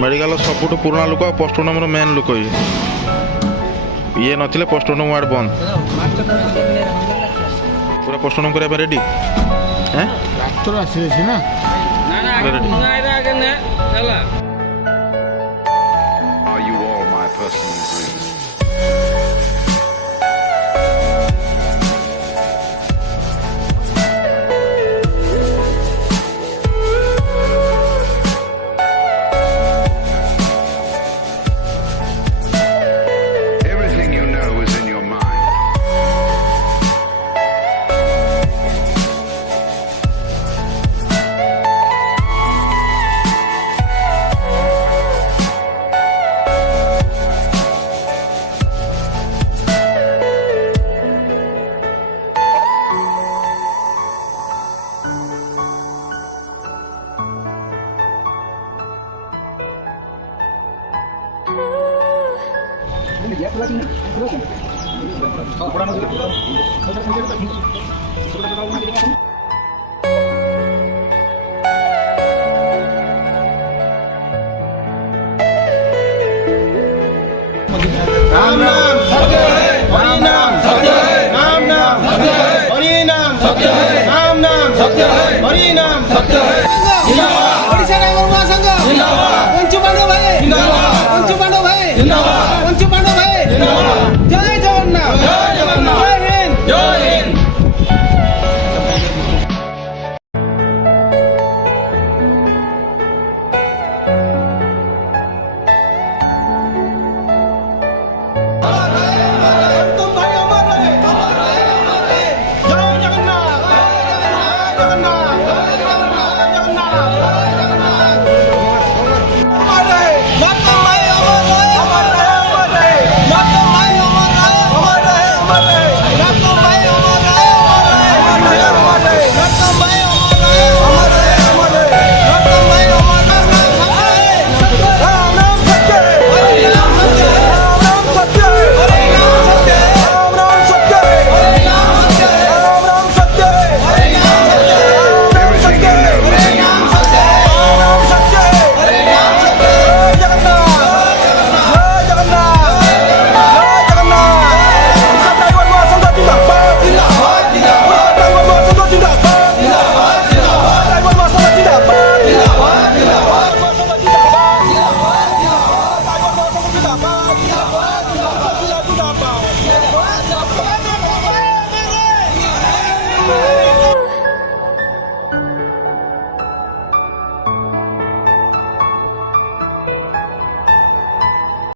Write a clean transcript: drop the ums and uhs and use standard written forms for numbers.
मेडिकल सबुठ पुराना लोक पोस्टोनम मेन लोक ये नथिले पोस्टोनम वार्ड बंद पूरा पोस्टोनम करा रेडी हैं डाक्टर आसी ना Are you all my personal dreams? Everything you know is in your mind. Ram नाम सत्य है, हरि नाम सत्य है, राम नाम सत्य है, हरि नाम सत्य है, राम नाम सत्य है, हरि नाम सत्य है। जिंदाबाद ओडिशा नाम महासंघ जिंदाबाद।